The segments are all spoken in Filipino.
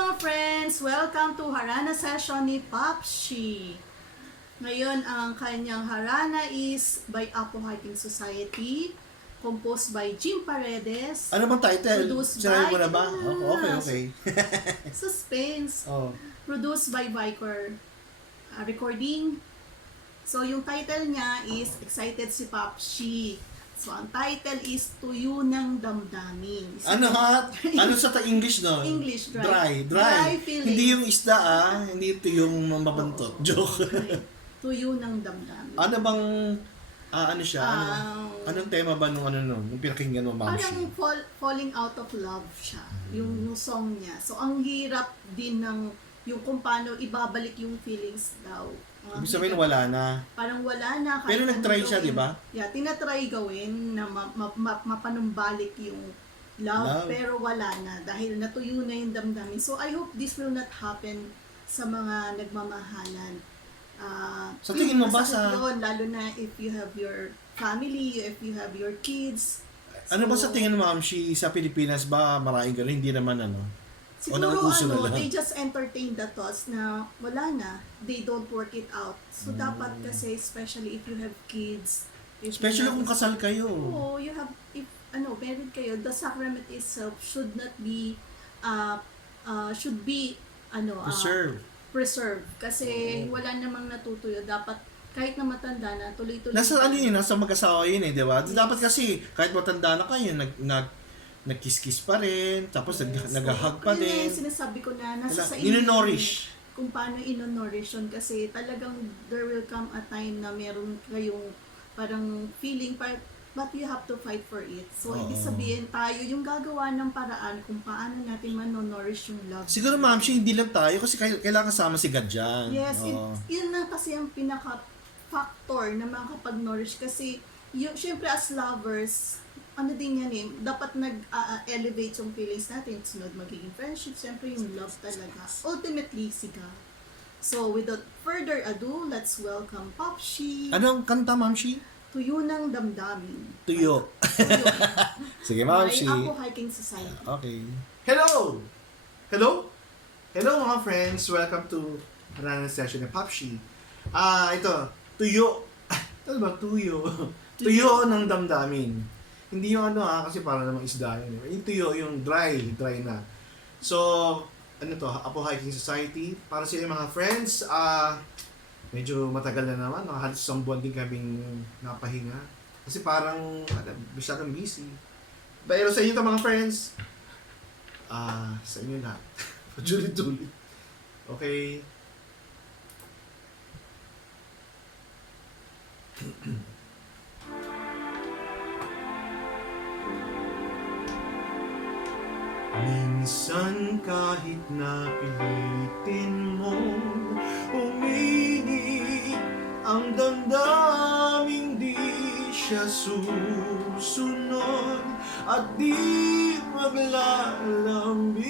Mga friends, welcome to Harana session ni Popshi. Ngayon, ang kanyang Harana is by Apo Hiking Society, composed by Jim Paredes. Ano bang title? Produced Sinabi mo by- na ba? Okay. Suspense. Oh. Produced by Viker Recording. So, yung title niya is Excited si Popshi. So, ang title is Tuyo ng Damdamin. Ano ha? Ano sa English no? English, dry. Dry. Dry feelings. Hindi yung isda hindi ito yung mabantot. Joke. Okay. Tuyo ng damdamin. Ano bang ano siya? Anong tema ba nung nung pinakinggan mo, Ma'am Parang Shi? falling out of love siya. Yung song niya. So, ang hirap din ng yung kung paano ibabalik yung feelings daw. Ibig sabihin wala na. Parang wala na. Pero kahit nag-try ano siya, gawin. di ba? Yeah, tinatry gawin na mapanumbalik yung love, pero wala na dahil natuyo na yung damdamin. So, I hope this will not happen sa mga nagmamahalan. Sa tingin mo ba masakit yun, lalo na if you have your family, if you have your kids. Ano ba sa tingin mo, Ma'am Shi, sa Pilipinas ba maraming ganun? Hindi naman Siguro nauuso na lang. they just entertain the thoughts na wala na, they don't work it out. So dapat kasi, especially if you have kids, Especially kung kasal kayo. Oo, you have, if married kayo, the sacrament itself should not be, should be, preserved. Kasi wala namang natutuyo. Dapat, kahit na matanda na, tuloy-tuloy. Nasa nasa mag-asawa yun di ba? Yes. Dapat kasi, kahit matanda na kayo, nagkiss-kiss pa rin, tapos nag-hug pa Yun din. yung sinasabi ko na, nasa sa inyo. Ino-nourish. Kung paano ino-nourish yun. Kasi talagang there will come a time na meron kayong parang feeling, but you have to fight for it. So, ibig sabihin tayo, yung gagawa ng paraan kung paano natin man-nourish yung love. Siguro, Ma'am Shi, hindi lang tayo kasi kailangan kasama si God dyan. Yes, yun na kasi ang pinaka-factor na makakapag-nourish. Kasi, syempre as lovers, ano din yan dapat nag-elevate yung feelings natin. Sunod magiging friendship, syempre yung love talaga. Ultimately, si God. So, without further ado, let's welcome Popshi. Anong kanta, Ma'am Shi? Tuyo ng damdamin. Tuyo. Tuyo. Sige, Ma'am Shi. By Apo Hiking Society. Okay. Hello! Hello mga friends! Welcome to another session ng Popshi. Ito, tuyo. Ano ba? Tuyo. Tuyo ng damdamin. Hindi yung kasi para namang isda yun. Yung tuyo, yung dry na. So, ano to, Apo Hiking Society. Para sa inyo mga friends, medyo matagal na naman. Halos isang buwan din kaming napahinga. Kasi parang, masyadong busy. Pero sa inyo to mga friends, sa inyo lahat. Pajulit-julit. Okay. Minsan kahit na pilitin mong umini, ang damdaming di siya susunod at di maglalambing.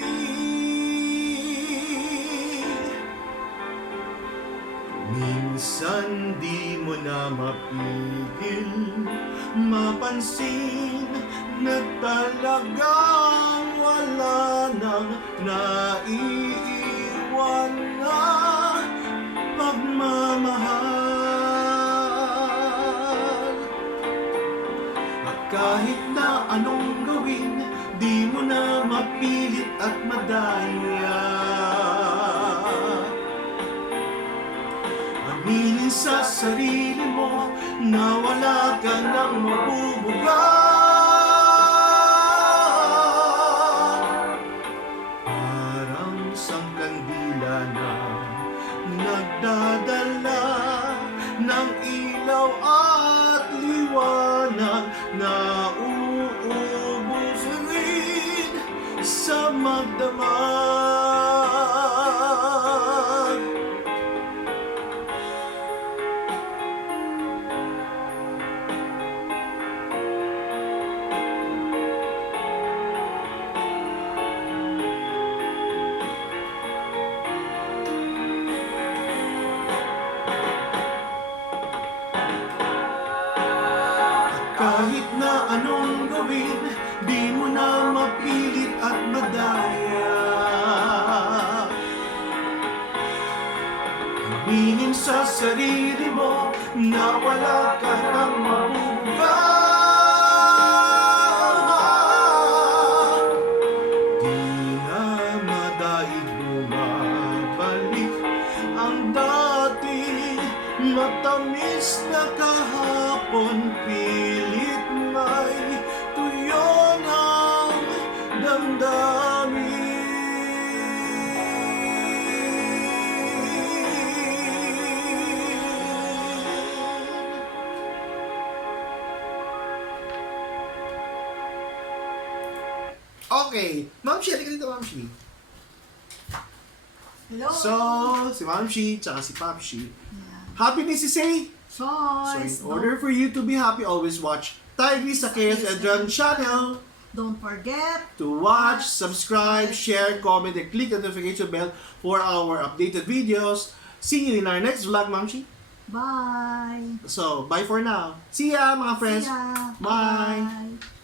Minsan di mo na mapigil mapansin na talagang wala nang naiiwan na pagmamahal. At kahit na anong gawin, di mo na mapilit at madaya. Aminin sa sarili mo na wala ka nang mabubuga. Parang isang kandila na nagdadala ng ilaw at liwanag na uubos rin sa magdamag. Kahit na anong gawin, di mo na mapilit at madaya. Tumingin sa sarili mo na wala ka nang mabubuhay. Di na madaig bumabalik ang dating matamis na kahapon. Pilit may tuyo ng damdamin. Okay, Ma'am Shi, halika dito, Ma'am Shi. Hello. So, si Ma'am Shi, tsaka si Pop Shi. Yeah. Happiness is a... So, Choice. in order for you to be happy, always watch Tigris Zacchaeus Edran channel. Don't forget. To watch, subscribe, share, comment, and click the notification bell for our updated videos. See you in our next vlog, Ma'am Shi. Bye. So, bye for now. See ya, mga friends. See ya. Bye. Bye.